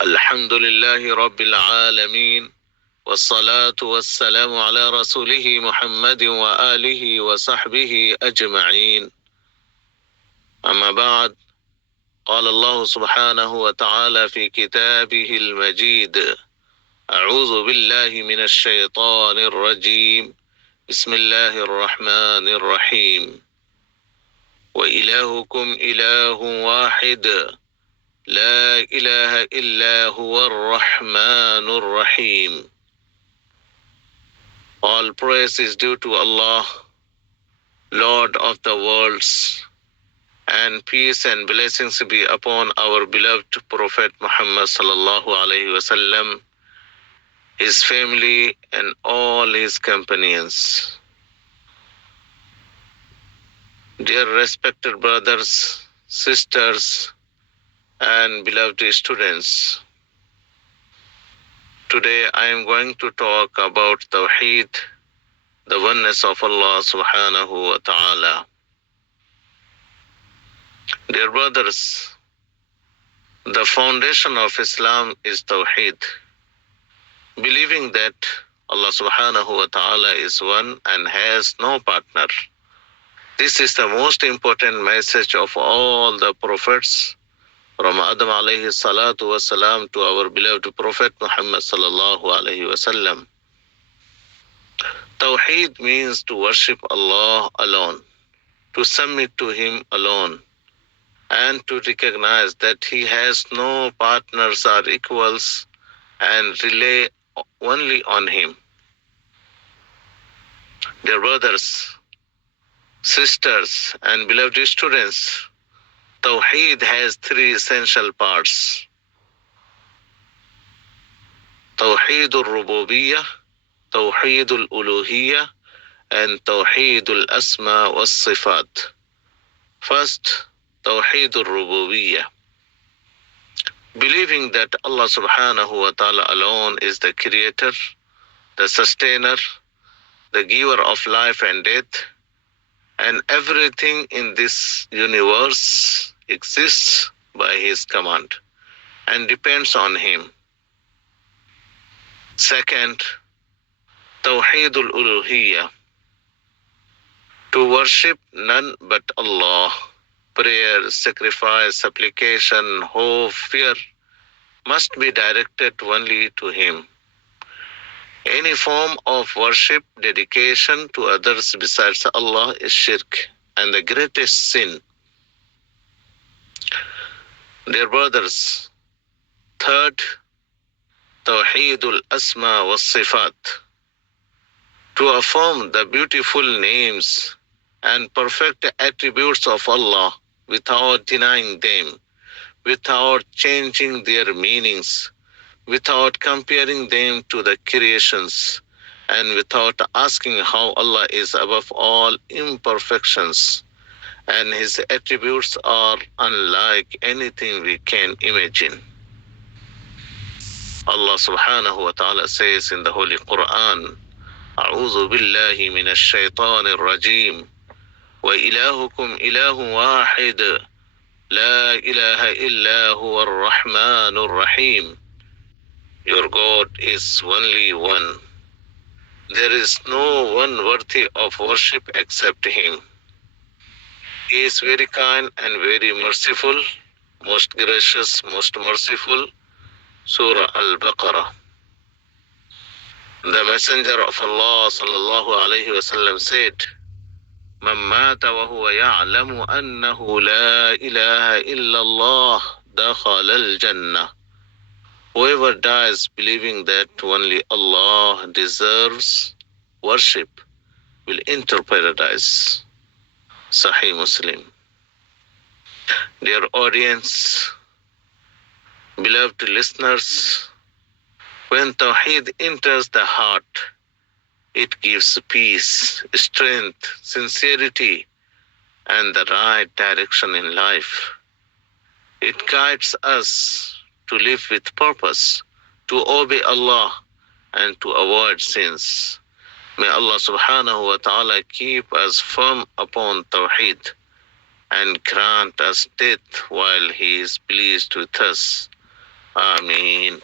الحمد لله رب العالمين والصلاة والسلام على رسوله محمد وآله وصحبه أجمعين. أما بعد، قال الله سبحانه وتعالى في كتابه المجيد: أعوذ بالله من الشيطان الرجيم. بسم الله الرحمن الرحيم. وإلهكم إله واحد لا إله إلا هو الرحمن الرحيم. All praise is due to Allah, Lord of the worlds, and peace and blessings be upon our beloved Prophet Muhammad sallallahu alaihi wasallam, his family, and all his companions. Dear respected brothers, sisters, and beloved students, today I am going to talk about Tawheed, the oneness of Allah subhanahu wa ta'ala. Dear brothers, the foundation of Islam is Tawheed, believing that Allah subhanahu wa ta'ala is one and has no partner. This is the most important message of all the prophets, from Adam alayhi salatu wasalam to our beloved Prophet Muhammad sallallahu alayhi wasallam. Tawheed means to worship Allah alone, to submit to Him alone, and to recognize that He has no partners or equals and rely only on Him. Dear brothers, sisters, and beloved students, Tawheed has three essential parts: Tawheed al-Rububiyyah, Tawheed al-Uluhiyyah, and Tawheed al-Asma was-Sifat. First, Tawheed al-Rububiyyah. Believing that Allah subhanahu wa ta'ala alone is the creator, the sustainer, the giver of life and death, and everything in this universe exists by His command and depends on Him. Second, Tawheed al-Uluhiyyah. To worship none but Allah. Prayer, sacrifice, supplication, hope, fear must be directed only to Him. Any form of worship, dedication to others besides Allah is shirk and the greatest sin. Dear brothers, third, Tawheed al-Asma was-Sifat. To affirm the beautiful names and perfect attributes of Allah without denying them, without changing their meanings, without comparing them to the creations, and without asking how Allah is above all imperfections, and His attributes are unlike anything we can imagine. Allah subhanahu wa ta'ala says in the Holy Quran, أعوذ بالله من الشيطان الرجيم وإلهكم إله واحد لا إله إلا هو الرحمن الرحيم. Your God is only one. There is no one worthy of worship except Him. He is very kind and very merciful, most gracious, most merciful. Surah Al-Baqarah. The Messenger of Allah sallallahu alayhi wasallam said, من مات وهو يعلم أنه لا إله إلا الله دخل الجنة. Whoever dies believing that only Allah deserves worship will enter paradise. Sahih Muslim. Dear audience, beloved listeners, when Tawheed enters the heart, it gives peace, strength, sincerity, and the right direction in life. It guides us to live with purpose, to obey Allah, and to avoid sins. May Allah subhanahu wa ta'ala keep us firm upon Tawheed and grant us death while He is pleased with us. آمين.